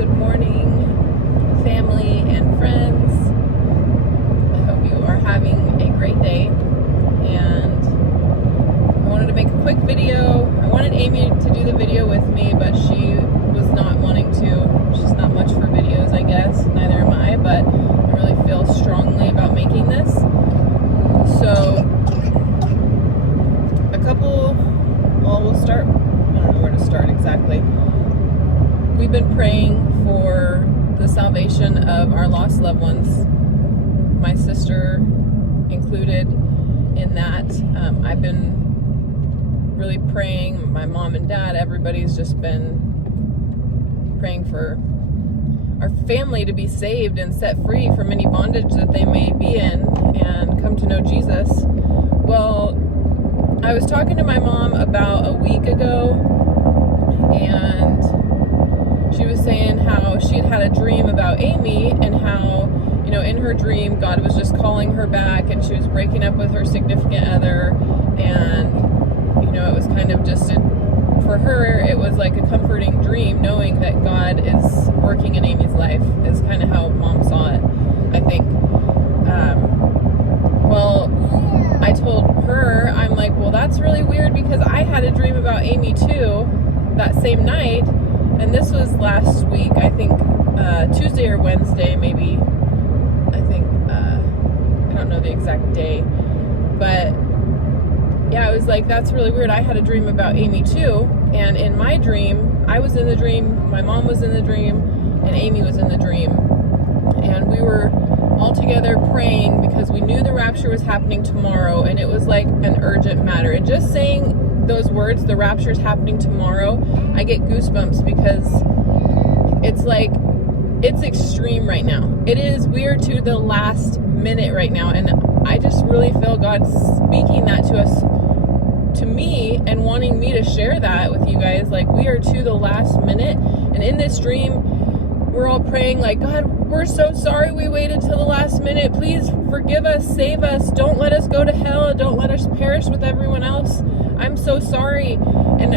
Good morning, family and friends. I hope you are having a great day. And I wanted to make a quick video. I wanted Amy to do the video with me, but she was not wanting to. She's not much for videos, I guess. Neither am I, but I really feel strongly about making this. So, we'll start. I don't know where to start exactly. We've been praying for the salvation of our lost loved ones, my sister included in that. I've been really praying, my mom and dad, everybody's just been praying for our family to be saved and set free from any bondage that they may be in and come to know Jesus. Well, I was talking to my mom about a week ago, and she was saying how she had a dream about Amy and how, in her dream, God was just calling her back and she was breaking up with her significant other. And, it was kind of just, for her, it was like a comforting dream knowing that God is working in Amy's life, is kind of how Mom saw it, I think. Well, I told her, I'm like, well, that's really weird because I had a dream about Amy too that same night. And this was last week, I think, Tuesday or Wednesday, maybe. I think, I don't know the exact day. But, yeah, I was like, that's really weird. I had a dream about Amy, too. And in my dream, I was in the dream, my mom was in the dream, and Amy was in the dream. And we were all together praying because we knew the rapture was happening tomorrow, and it was like an urgent matter. And just saying those words, the rapture is happening tomorrow, I get goosebumps because it's like, it's extreme right now. It is, we are to the last minute right now, and I just really feel God speaking that to us, to me, and wanting me to share that with you guys. Like, we are to the last minute, and in this dream, we're all praying like, God, we're so sorry we waited till the last minute. Please forgive us, save us. Don't let us go to hell. Don't let us perish with everyone else. I'm so sorry. And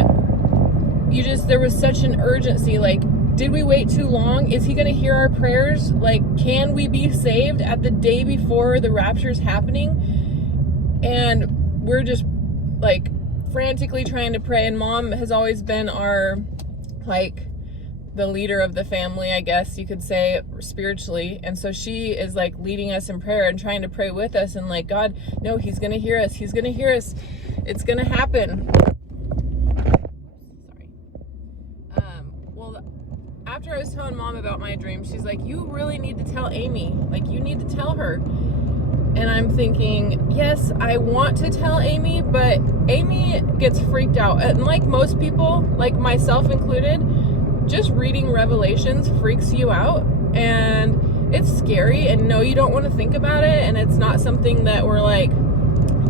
there was such an urgency. Like, did we wait too long? Is he going to hear our prayers? Like, can we be saved at the day before the rapture's happening? And we're just like frantically trying to pray. And Mom has always been our, like, the leader of the family, I guess you could say, spiritually. And so she is like leading us in prayer and trying to pray with us and like, God, no, he's going to hear us. He's going to hear us. It's going to happen. Sorry. Well, after I was telling Mom about my dream, she's like, you really need to tell Amy. Like, you need to tell her. And I'm thinking, yes, I want to tell Amy, but Amy gets freaked out. And like most people, like myself included, just reading Revelations freaks you out, and it's scary, and no, you don't want to think about it, and it's not something that we're like,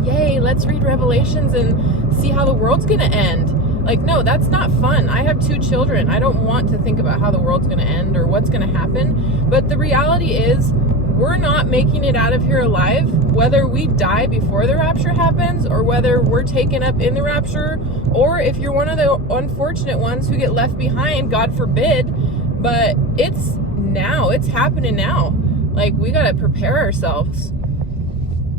yay, let's read Revelations and see how the world's gonna end. Like, no, that's not fun. I have 2 children. I don't want to think about how the world's gonna end or what's gonna happen, but the reality is we're not making it out of here alive, whether we die before the rapture happens or whether we're taken up in the rapture, or if you're one of the unfortunate ones who get left behind, God forbid. But it's now, it's happening now. Like, we gotta prepare ourselves.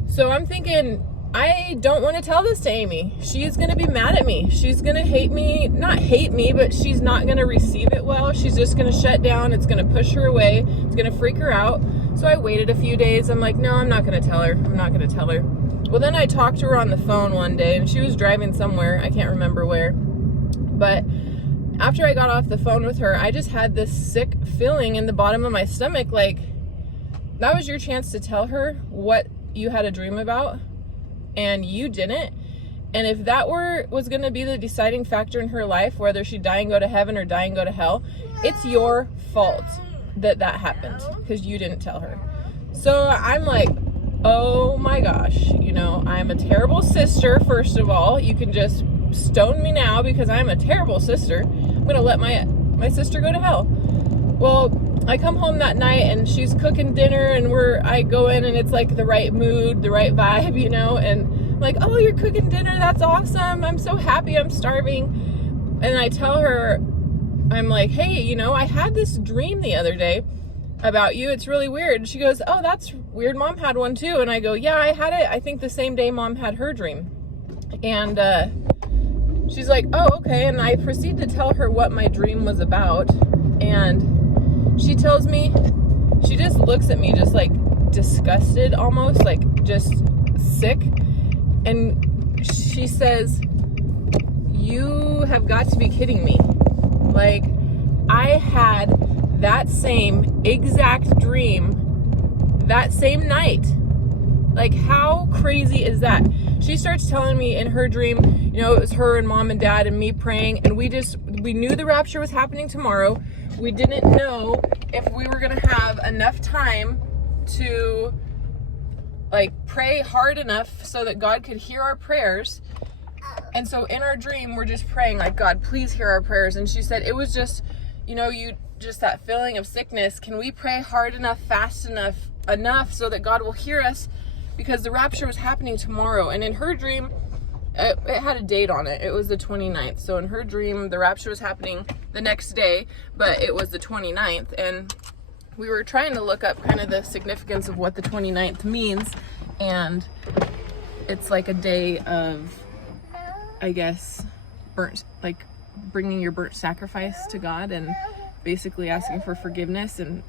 So I'm thinking, I don't want to tell this to Amy. She's gonna be mad at me. She's gonna hate me, not hate me, but she's not gonna receive it well. She's just gonna shut down. It's gonna push her away. It's gonna freak her out. So I waited a few days. I'm like, no, I'm not gonna tell her. I'm not gonna tell her. Well, then I talked to her on the phone one day, and she was driving somewhere. I can't remember where. But after I got off the phone with her, I just had this sick feeling in the bottom of my stomach. Like, that was your chance to tell her what you had a dream about, and you didn't. And if that was going to be the deciding factor in her life, whether she die and go to heaven or die and go to hell, it's your fault that happened because you didn't tell her. So I'm like, oh my gosh, I'm a terrible sister. First of all, you can just stone me now because I'm a terrible sister. I'm going to let my sister go to hell. Well, I come home that night and she's cooking dinner, and I go in and it's like the right mood, the right vibe, and I'm like, oh, you're cooking dinner. That's awesome. I'm so happy. I'm starving. And I tell her, I'm like, hey, you know, I had this dream the other day about you. It's really weird. And she goes, oh, that's weird. Mom had one too. And I go, yeah, I had it, I think the same day Mom had her dream. And she's like, oh, okay. And I proceed to tell her what my dream was about. And she tells me, she just looks at me just like disgusted, almost like just sick. And she says, you have got to be kidding me. Like, I had that same exact dream that same night. Like, how crazy is that? She starts telling me in her dream, you know, it was her and Mom and Dad and me praying, and we knew the rapture was happening tomorrow. We didn't know if we were gonna have enough time to like pray hard enough so that God could hear our prayers. And so in our dream, we're just praying like, God, please hear our prayers. And she said, it was just, you know, just that feeling of sickness. Can we pray hard enough, fast enough so that God will hear us? Because the rapture was happening tomorrow. And in her dream, it had a date on it. It was the 29th. So in her dream, the rapture was happening the next day, but it was the 29th. And we were trying to look up kind of the significance of what the 29th means. And it's like a day of, I guess, like bringing your burnt sacrifice to God and basically asking for forgiveness and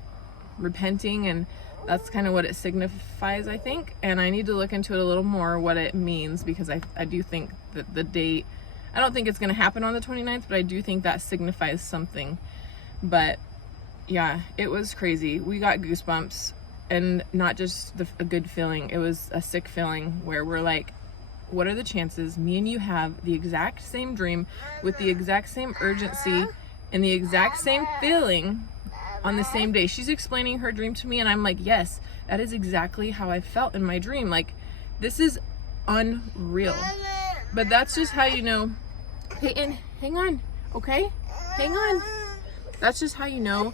repenting. And that's kind of what it signifies, I think. And I need to look into it a little more, what it means, because I do think that the date, I don't think it's going to happen on the 29th, but I do think that signifies something. But yeah, it was crazy. We got goosebumps, and not just a good feeling. It was a sick feeling where we're like, what are the chances me and you have the exact same dream with the exact same urgency and the exact same feeling on the same day? She's explaining her dream to me, and I'm like, yes, that is exactly how I felt in my dream. Like, this is unreal. But that's just how you know. Peyton, hang on, okay? Hang on. That's just how you know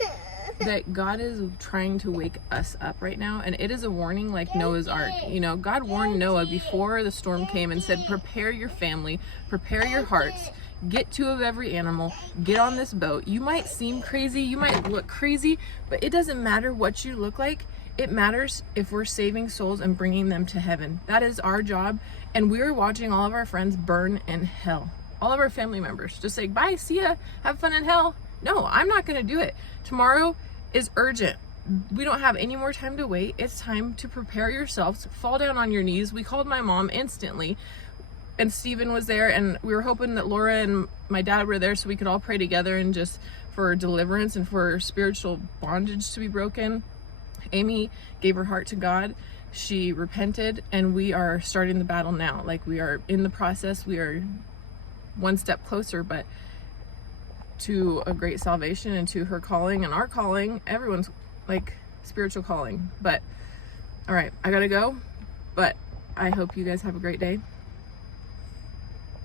that God is trying to wake us up right now. And it is a warning, like Noah's Ark. You know, God warned Noah before the storm came and said, prepare your family, prepare your hearts, get 2 of every animal, get on this boat. You might seem crazy, you might look crazy, but it doesn't matter what you look like. It matters if we're saving souls and bringing them to heaven. That is our job. And we were watching all of our friends burn in hell. All of our family members just say, bye, see ya, have fun in hell. No, I'm not going to do it. Tomorrow is urgent. We don't have any more time to wait. It's time to prepare yourselves. Fall down on your knees. We called my mom instantly, and Stephen was there, and we were hoping that Laura and my dad were there so we could all pray together and just for deliverance and for spiritual bondage to be broken. Amy gave her heart to God. She repented, and we are starting the battle now. Like, we are in the process. We are one step closer, but to a great salvation and to her calling and our calling, everyone's like spiritual calling. But all right, I gotta go, but I hope you guys have a great day.